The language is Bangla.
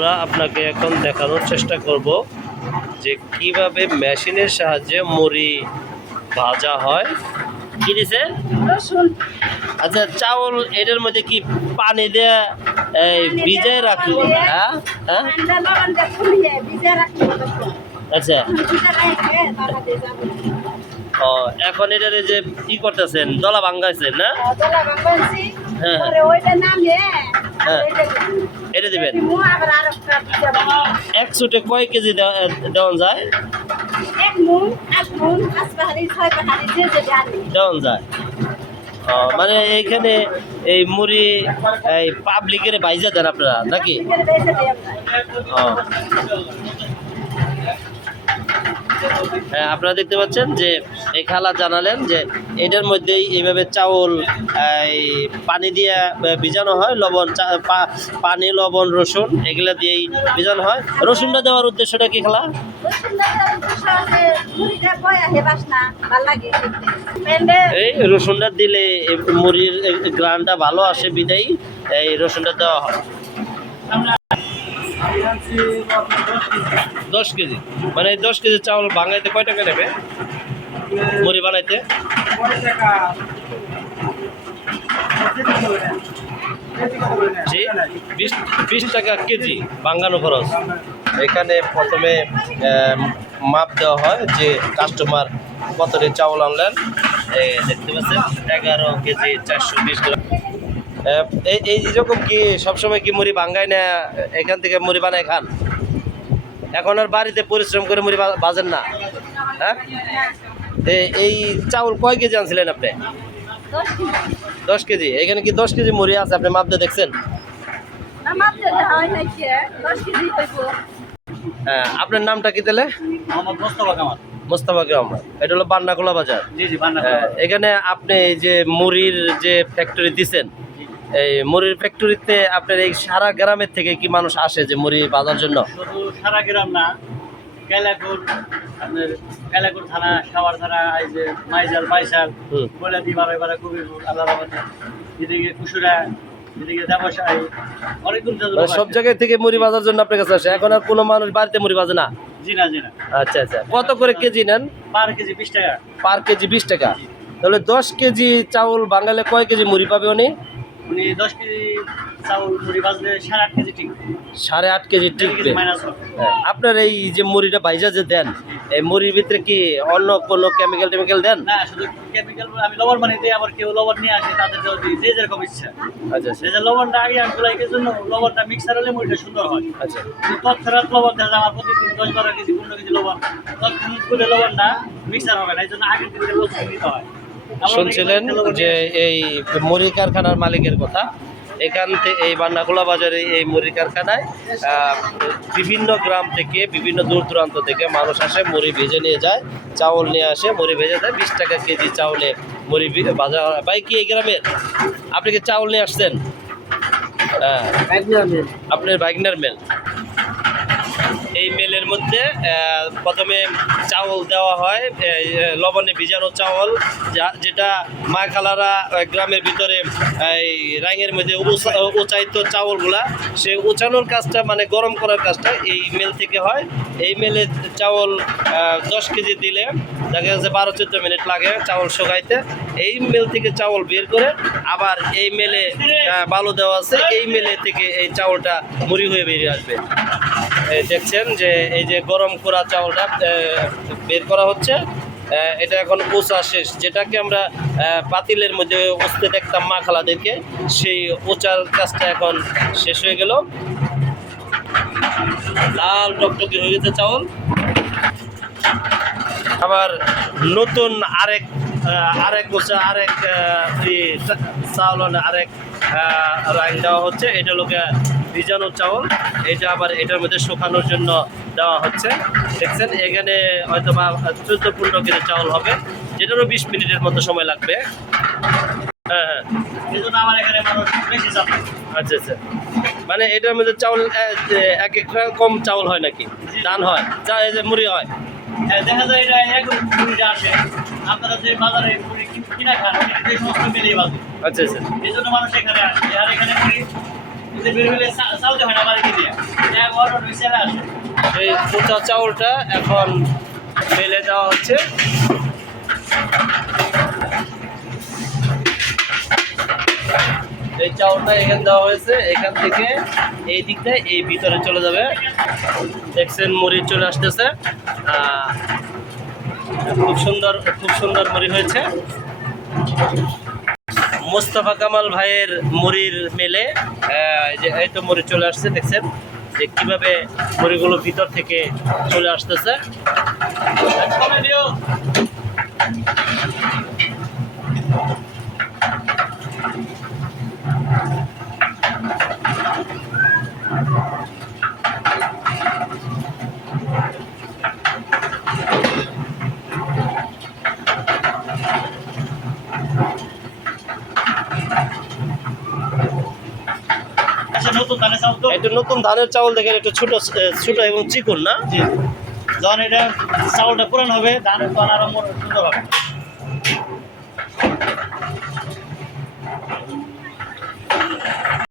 আমরা আপনাকে এখন দেখানোর চেষ্টা করব যে কীভাবে মেশিনের সাহায্যে মুড়ি ভাজা হয়। কি দিছে? আচ্ছা চাউল এটার মধ্যে কি পানি দিয়ে এই ভিজে রাখি? হ্যাঁ? হ্যাঁ। আচ্ছা। রেখে তারপর দিয়ে যাব। ও এখন এটার এই যে কি করতেছেন দলা ভাঙ্গাইছেন না? হ্যাঁ। হ্যাঁ। এটা দিবেন। এক সুটে কয় কেজি দেওয়া যায়। দেওয়া যায় মানে এইখানে এই মুড়ি এই পাবলিকের বাইজা দেন আপনারা নাকি হ্যাঁ আপনারা দেখতে পাচ্ছেন যে এই খালা জানালেন যে এটার মধ্যেই এইভাবে চাউল পানি দিয়ে ভিজানো হয়, লবণ পানি, লবণ, রসুন, এগুলা দিয়েই ভিজানো হয়। রসুনটা দেওয়ার উদ্দেশ্যটা কি খালা? এই রসুনটা দিলে মুড়ির গ্রানটা ভালো আসে বিদায়ী, এই রসুনটা দেওয়া হয়। দশ কেজি। মানে দশ কেজি চাউল বাঙাইতে কয় টাকা নেবে? মুড়ি বানাইতে? জি, বিশ বিশ টাকা কেজি, বাঙ্গানো খরচ। এখানে প্রথমে মাপ দেওয়া হয় যে কাস্টমার কতটি চাউল আনলেন। দেখতে পাচ্ছেন, এগারো কেজি চারশো বিশ গ্রাম। এই এই রকম কি সবসময় কি মুড়ি বাঙ্গায় না এখান থেকে মুড়ি বানায় খান? এখন আর বাড়িতে পরিশ্রম করে মুড়ি বাজেন না। হ্যাঁ? এই চাউল কয় কেজি আনছিলেন আপনি? দশ কেজি। এখানে কি দশ কেজি মুড়ি আছে? আপনি মাপ দিয়ে দেখছেন? না, মাপতে দেওয়া হয়। হ্যাঁ? আপনার নামটা কি তাহলে? মোস্তফা কামাল। গ্রাম এটা হলো বান্নাকুলা বাজার? জি জি বান্না হ্যাঁ, এখানে আপনি এই যে মুড়ির যে ফ্যাক্টরি দিছেন এই মুড়ির ফ্যাক্টরিতে আপনার এই সারা গ্রামের থেকে কি মানুষ আসে যে মুড়ি বাজার জন্য? সারা গ্রাম না কেলাকুর আপনার কেলাকুর থানা সাভার থানা এই যে মাইজাল মাইসাল হুম। কৈলাদি বারোইবাড়া কবিরপুর আল্লাহাবাদ এদিকে কুসুরা মানে সব থেকে মুড়ি বাজার জন্য আপনার কাছে আসে। এখন আর কোনো মানুষ বাড়িতে মুড়ি বাজে না? জি না জি না। আচ্ছা আচ্ছা। কত করে কেজি নেন? পার কেজি বিশ টাকা। পার কেজি বিশ টাকা। তাহলে দশ কেজি চাউল বাঙালে কয় কেজি মুড়ি পাবে উনি? উনি দশ কেজি চাউল মুড়ি বাজলে সাড়ে আট কেজি ঠিক সাড়ে আট কেজি টিকবে। হ্যাঁ, আপনার এই যে মুড়িটা ভাইজা যে দেন এই মুড়ির ভিতরে কি অন্য কোনো কেমিক্যাল টেমিক্যাল দেন? না শুধু কেমিক্যাল আমি লবণ বানিয়ে দিই আবার কেউ লবণ নিয়ে আসে তাদের দিই যে যেরকম ইচ্ছা। আচ্ছা আচ্ছা। যে যে লবণটা আগে আনগুলাইকে জন্য লবণটা মিক্সার হলে মুড়িটা সুন্দর হয়। আচ্ছা। তৎক্ষণাৎ লবণ যায় আমার প্রতিদিন দশ বারো কেজি পনেরো কেজি লবণ তৎক্ষণাৎ করে লবণটা মিক্সার হবে না এই জন্য আগের দিকে প্রস্তুত নিতে হয়। শুনছিলেন যে এই মুড়ি কারখানার মালিকের কথা। এখান থেকে এই বান্নাকুলা বাজারে এই মুড়ি কারখানায় বিভিন্ন গ্রাম থেকে বিভিন্ন দূর দূরান্ত থেকে মানুষ আসে মুড়ি ভেজে নিয়ে যায় চাউল নিয়ে আসে মুড়ি ভেজে দেয় বিশ টাকা কেজি চাউলে মুড়ি বাজার ভাই কি এই গ্রামের? আপনি কি চাউল নিয়ে আসছেন? হ্যাঁ। আপনার বাইকনার মেল এই মেলের মধ্যে প্রথমে চাউল দেওয়া হয় লবণে ভিজানো চাউল, যা- যেটা মা খালারা গ্রামের ভিতরে, এই রাঙের মধ্যে উঁচা- উঁচাইত চাউলগুলা সেই উঁচানোর কাজটা মানে গরম করার কাজটা এই মেল থেকে হয়। এই মেলে চাউল দশ কেজি দিলে দেখা যাচ্ছে বারো চোদ্দ মিনিট লাগে চাউল শুকাইতে। এই মেল থেকে চাউল বের করে আবার এই মেলে বালু দেওয়া আছে, এই মেলে থেকে এই চাউলটা মুড়ি হয়ে বেরিয়ে আসবে। দেখছেন যে এই যে গরম করা চাউলটা বের করা হচ্ছে। এটা এখন ওচা শেষ। যেটাকে আমরা পাতিলের মধ্যে উচতে দেখতাম মা খালাদেরকে সেই ওচার কাজটা এখন শেষ হয়ে গেল। লাল টকটকে হয়ে গেছে চাউল। আবার নতুন আরেক আরেক গোছা আরেক চাউল আরেক রাইন দেওয়া হচ্ছে। এটা লোকে ভিজানো চাউল। এটা আবার এটার মধ্যে শুকানোর জন্য দেওয়া হচ্ছে। দেখছেন এখানে হয়তো বা চোদ্দ পনেরো কেজি চাউল হবে। যেটারও বিশ মিনিটের মতো সময় লাগবে। হ্যাঁ হ্যাঁ। আমার এখানে মানুষ আচ্ছা আচ্ছা। মানে এটার মধ্যে চাউল এক এক রকম চাউল হয় নাকি? ধান হয়। চা মুড়ি হয়। দেখা যায় এটা এখন মুড়িটা আসে আপনারা যে বাজারে মুড়ি কিনা খান এই সমস্ত মিলিয়ে বাজে। আচ্ছা আচ্ছা। এই জন্য মানুষ এখানে আসে। আর এখানে মুড়ি হয় এই মোটা চাউলটা এখন মেলে দেওয়া হচ্ছে। এই চাউলটা এখানে দেওয়া হয়েছে। এখান থেকে এই দিকটায় এই ভিতরে চলে যাবে। দেখছেন, মুড়ি চলে আসতেছে। খুব সুন্দর খুব সুন্দর মুড়ি হয়েছে। মোস্তফা কামাল ভাইয়ের মুড়ির মেলে যে এই তো মুড়ি চলে আসছে, দেখছেন? যে কীভাবে মুড়িগুলো ভিতর থেকে চলে আসতেছে। একটু নতুন ধানের চাউল দেখেন, একটু ছোট ছোট এবং চিকন না? যখন এটা, চাউলটা পুরান হবে, ধানের তখন আরম্ভ সুন্দর হবে।